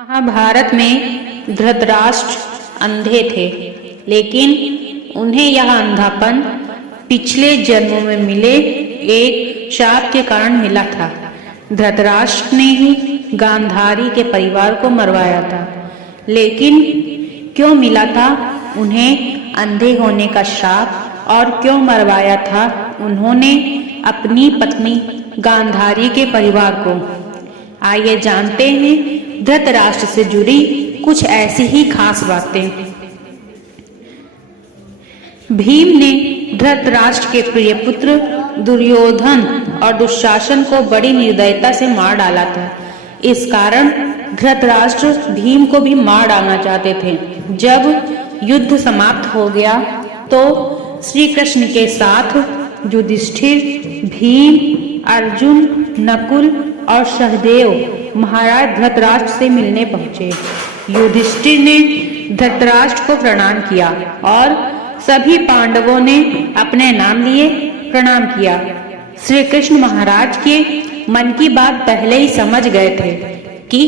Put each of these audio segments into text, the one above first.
महाभारत में धृतराष्ट्र अंधे थे, लेकिन उन्हें यह अंधापन पिछले जन्मों में मिले एक शाप के कारण मिला था। धृतराष्ट्र ने ही गांधारी के परिवार को मरवाया था, लेकिन क्यों मिला था उन्हें अंधे होने का श्राप और क्यों मरवाया था उन्होंने अपनी पत्नी गांधारी के परिवार को? आइए जानते हैं धृतराष्ट्र से जुड़ी कुछ ऐसी ही खास बातें। भीम ने धृतराष्ट्र के प्रिय पुत्र दुर्योधन और दुशासन को बड़ी निर्दयता से मार डाला था। इस कारण धृतराष्ट्र भीम को भी मार डालना चाहते थे। जब युद्ध समाप्त हो गया तो श्री कृष्ण के साथ युधिष्ठिर, भीम, अर्जुन, नकुल और सहदेव महाराज धृतराष्ट्र से मिलने पहुंचे। युधिष्ठिर ने धृतराष्ट्र को प्रणाम किया और सभी पांडवों ने अपने नाम लिए प्रणाम किया। श्री कृष्ण महाराज के मन की बात पहले ही समझ गए थे कि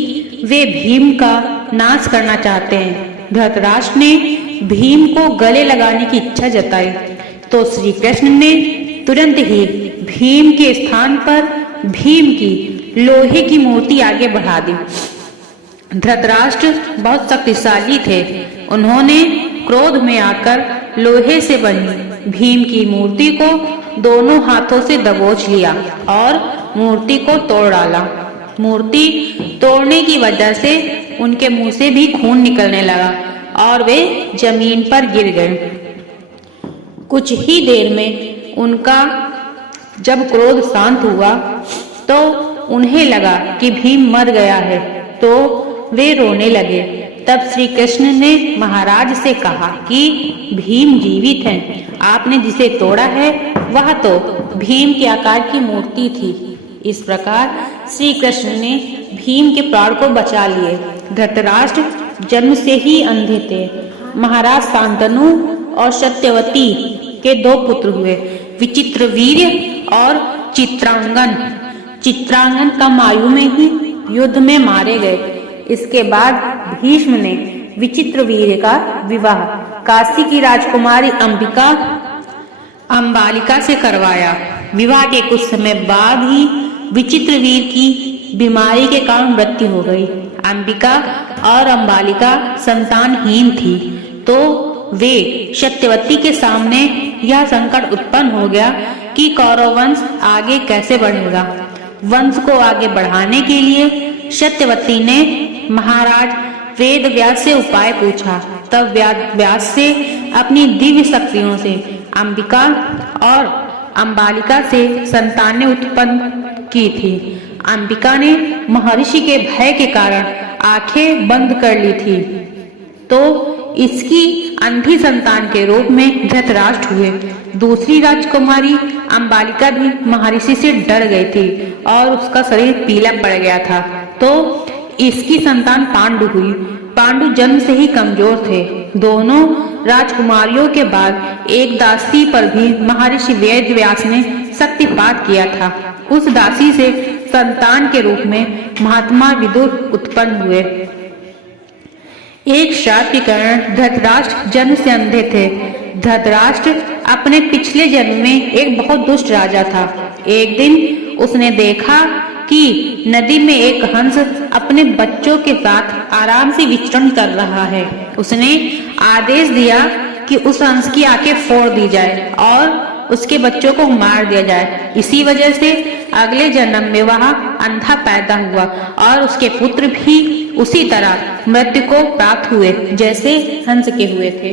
वे भीम का नाश करना चाहते हैं। धृतराष्ट्र ने भीम को गले लगाने की इच्छा जताई तो श्री कृष्ण ने तुरंत ही भीम के स्थान पर भीम की लोहे की मूर्ति आगे बढ़ा दी। धृतराष्ट्र बहुत शक्तिशाली थे। उन्होंने क्रोध में आकर लोहे से बनी भीम की मूर्ति को दोनों हाथों से दबोच लिया और मूर्ति को तोड़ डाला। मूर्ति तोड़ने की वजह से उनके मुंह से भी खून निकलने लगा और वे जमीन पर गिर गए। कुछ ही देर में उनका जब क्रोध शांत हुआ तो उन्हें लगा कि भीम मर गया है, तो वे रोने लगे। तब श्री कृष्ण ने महाराज से कहा कि भीम जीवित हैं। आपने जिसे तोड़ा है वह तो भीम के आकार की मूर्ति थी। इस प्रकार श्री कृष्ण ने भीम के प्राण को बचा लिए। धृतराष्ट्र जन्म से ही अंधे थे। महाराज शांतनु और सत्यवती के दो पुत्र हुए, विचित्रवीर्य और चित्रांगन। चित्रांगन कम आयु में ही युद्ध में मारे गए। इसके बाद भीष्म ने विचित्रवीर्य का विवाह काशी की राजकुमारी अंबालिका से करवाया। विवाह के कुछ समय बाद ही विचित्रवीर्य की बीमारी के कारण मृत्यु हो गई। अंबिका और अंबालिका संतानहीन थी, तो वे सत्यवती के सामने यह संकट उत्पन्न हो गया कि कौरव वंश आगे कैसे बढ़ेगा। वंश को आगे बढ़ाने के लिए सत्यवती ने महाराज वेद व्यास से उपाय पूछा। तब व्यास से अपनी दिव्य शक्तियों से अंबिका और अंबालिका से संतानें उत्पन्न की थी। अंबिका ने महर्षि के भय के कारण आंखें बंद कर ली थी, तो इसकी अंधी संतान के रूप में धृतराष्ट्र हुए। दूसरी राजकुमारी अंबालिका भी महर्षि से डर गई थी और उसका शरीर पीला पड़ गया था, तो इसकी संतान पांडु हुई। पांडु जन्म से ही कमजोर थे। दोनों राजकुमारियों के बाद एक दासी पर भी महर्षि वेद व्यास ने शक्तिपात किया था। उस दासी से संतान के रूप में महात्मा विदुर उत्पन्न हुए। एक शाप के कारण धृतराष्ट्र जन्म से अंधे थे। धृतराष्ट्र अपने पिछले जन्म में एक बहुत दुष्ट राजा था। एक दिन उसने देखा कि नदी में एक हंस अपने बच्चों के साथ आराम से विचरण कर रहा है। उसने आदेश दिया कि उस हंस की आंखें फोड़ दी जाए और उसके बच्चों को मार दिया जाए। इसी वजह से अगले जन्म में वह अंधा पैदा हुआ और उसके पुत्र भी उसी तरह मृत्यु को प्राप्त हुए जैसे हंस के हुए थे।